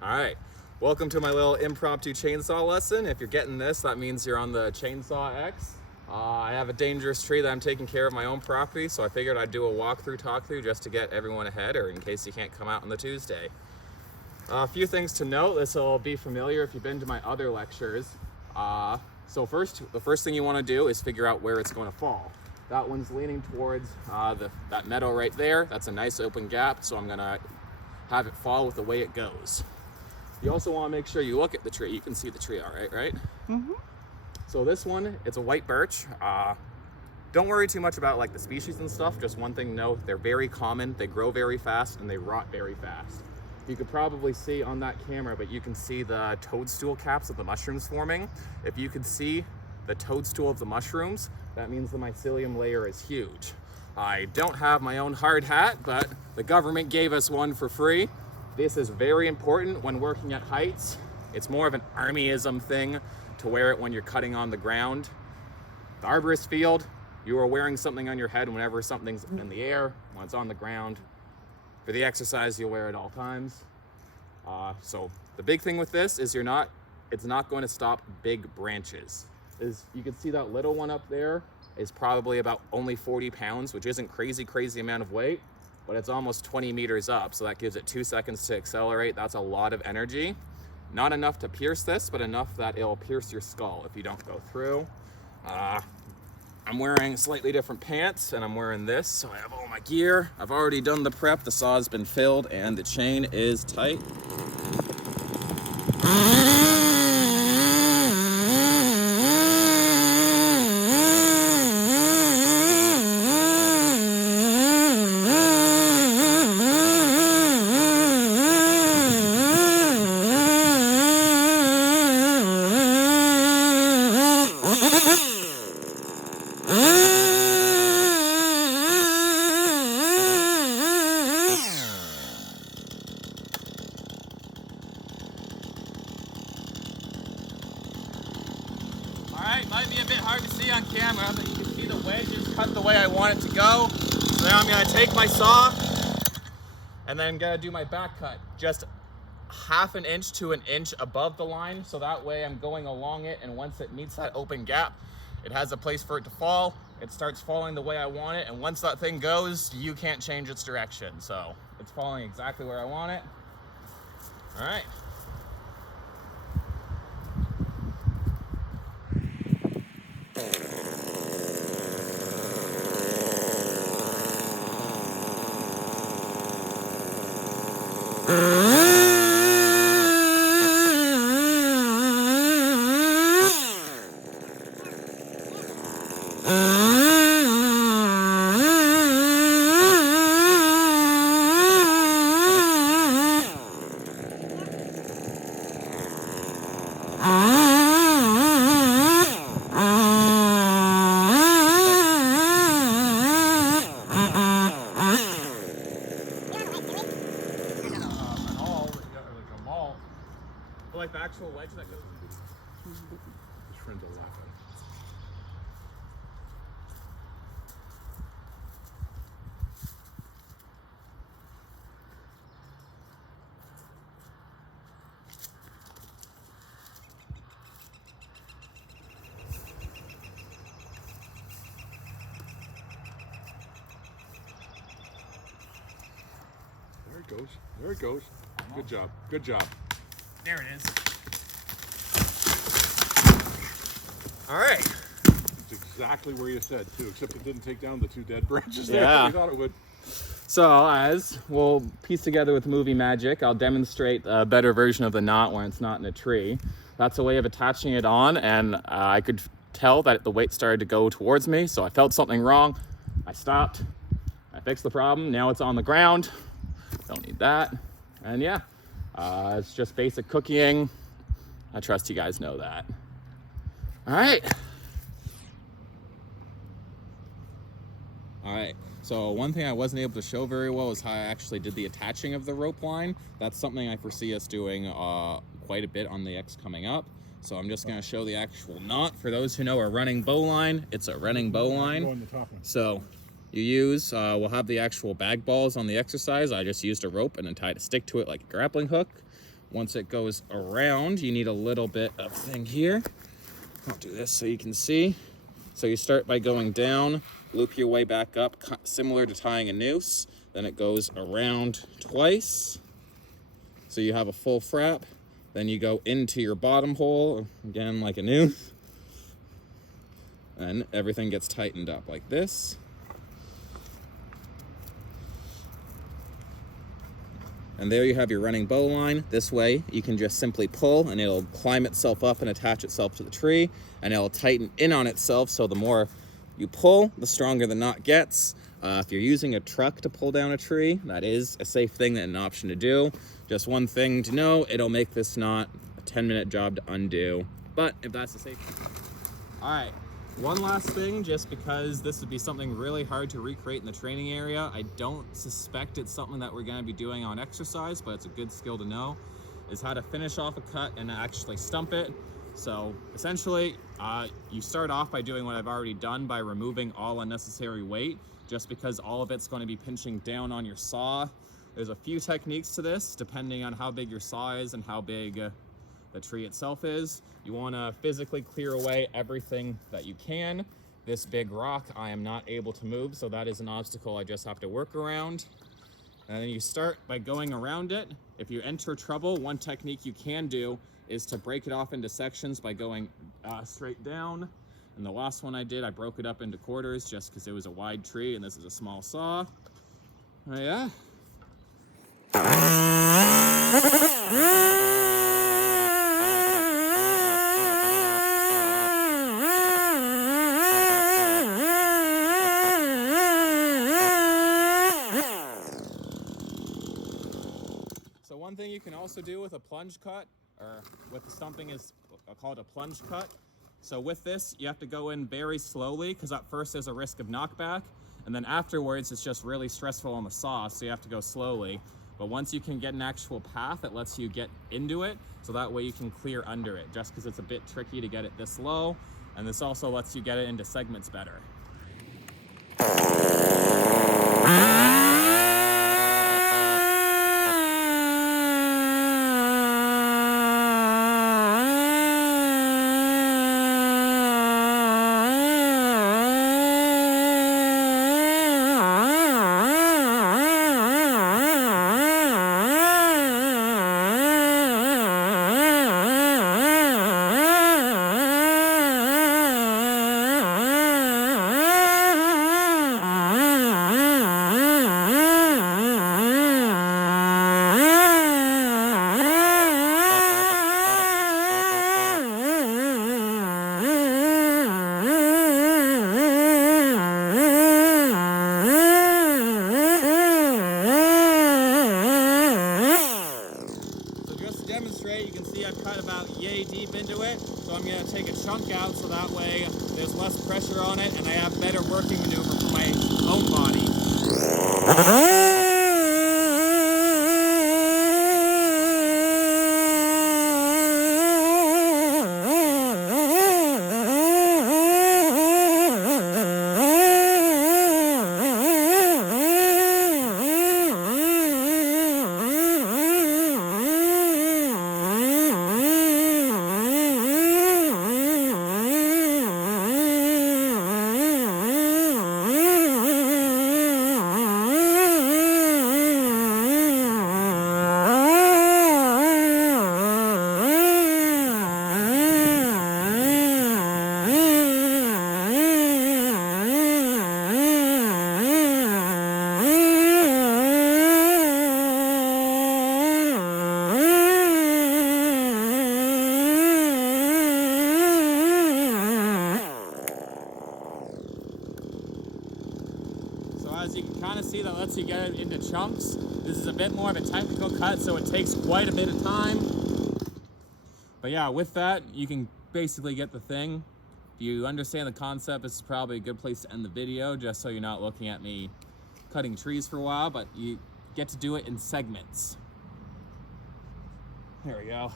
All right, welcome to my little impromptu chainsaw lesson. If you're getting this, that means you're on the Chainsaw X. I have a dangerous tree that I'm taking care of my own property, so I figured I'd do a walkthrough, talkthrough just to get everyone ahead, or in case you can't come out on the Tuesday. A few things to note. This will be familiar if you've been to my other lectures. The first thing you want to do is figure out where it's going to fall. That one's leaning towards that meadow right there. That's a nice open gap, so I'm going to have it fall with the way it goes. You also want to make sure you look at the tree. You can see the tree all right, right? Mm-hmm. So this one, it's a white birch. Don't worry too much about like the species and stuff. Just one thing to note, they're very common, they grow very fast, and they rot very fast. You could probably see on that camera, but you can see the toadstool caps of the mushrooms forming. If you could see the toadstool of the mushrooms, that means the mycelium layer is huge. I don't have my own hard hat, but the government gave us one for free. This is very important when working at heights. It's more of an armyism thing to wear it when you're cutting on the ground. The arborist field, you are wearing something on your head whenever something's in the air, when it's on the ground. For the exercise, you'll wear it all times. So the big thing with this is it's not going to stop big branches. You can see that little one up there is probably about only 40 pounds, which isn't crazy amount of weight, but it's almost 20 meters up. So that gives it 2 seconds to accelerate. That's a lot of energy. Not enough to pierce this, but enough that it'll pierce your skull if you don't go through. I'm wearing slightly different pants, and I'm wearing this, so I have all my gear. I've already done the prep, the saw's been filled, and the chain is tight. Alright, might be a bit hard to see on camera, but you can see the wedge is cut the way I want it to go. So now I'm going to take my saw and then I'm going to do my back cut just half an inch to an inch above the line, so that way I'm going along it, and once it meets that open gap, it has a place for it to fall. It starts falling the way I want it, and once that thing goes, you can't change its direction. So it's falling exactly where I want it. Alright. Like the actual wedge that goes. His friends are laughing. There it goes. There it goes. Good job. Good job. There it is. All right. It's exactly where you said, too, except it didn't take down the two dead branches there. Yeah. We thought it would. So as we'll piece together with movie magic, I'll demonstrate a better version of the knot where it's not in a tree. That's a way of attaching it on, and I could tell that the weight started to go towards me, so I felt something wrong. I stopped. I fixed the problem. Now it's on the ground. Don't need that. And yeah, it's just basic cookieing. I trust you guys know that. All right. All right. So one thing I wasn't able to show very well is how I actually did the attaching of the rope line. That's something I foresee us doing quite a bit on the X coming up. So I'm just going to show the actual knot. For those who know a running bow line, it's a running bow line. So you use, we'll have the actual bag balls on the exercise. I just used a rope and then tied a stick to it like a grappling hook. once it goes around, you need a little bit of thing here. I'll do this so you can see. So you start by going down, loop your way back up, similar to tying a noose. Then it goes around twice. So you have a full frap. Then you go into your bottom hole, again like a noose. And everything gets tightened up like this. And there you have your running bow line. This way you can just simply pull and it'll climb itself up and attach itself to the tree, and it'll tighten in on itself, so the more you pull, the stronger the knot gets. If you're using a truck to pull down a tree, that is a safe thing and an option to do. Just one thing to know, it'll make this knot a 10-minute job to undo. But if that's the safe. All right. One last thing, just because this would be something really hard to recreate in the training area, I don't suspect it's something that we're going to be doing on exercise, but it's a good skill to know, is how to finish off a cut and actually stump it. So essentially, you start off by doing what I've already done by removing all unnecessary weight, just because all of it's going to be pinching down on your saw. There's a few techniques to this, depending on how big your saw is and how big the tree itself is. You want to physically clear away everything that you can. This big rock I am not able to move, so that is an obstacle I just have to work around. And then you start by going around it. If you enter trouble, one technique you can do is to break it off into sections by going straight down. And the last one I did, I broke it up into quarters just because it was a wide tree and this is a small saw. Yeah. One thing you can also do with a plunge cut, or with the stumping, is called a plunge cut. So with this, you have to go in very slowly, because at first there's a risk of knockback, and then afterwards it's just really stressful on the saw, so you have to go slowly. But once you can get an actual path, it lets you get into it, so that way you can clear under it, just because it's a bit tricky to get it this low, and this also lets you get it into segments better. You can see I've cut about yay deep into it, so I'm going to take a chunk out so that way there's less pressure on it and I have better working maneuver for my own body. As you can kind of see, that lets you get it into chunks. This is a bit more of a technical cut, so it takes quite a bit of time. But yeah, with that, you can basically get the thing. If you understand the concept, this is probably a good place to end the video, just so you're not looking at me cutting trees for a while, but you get to do it in segments. There we go.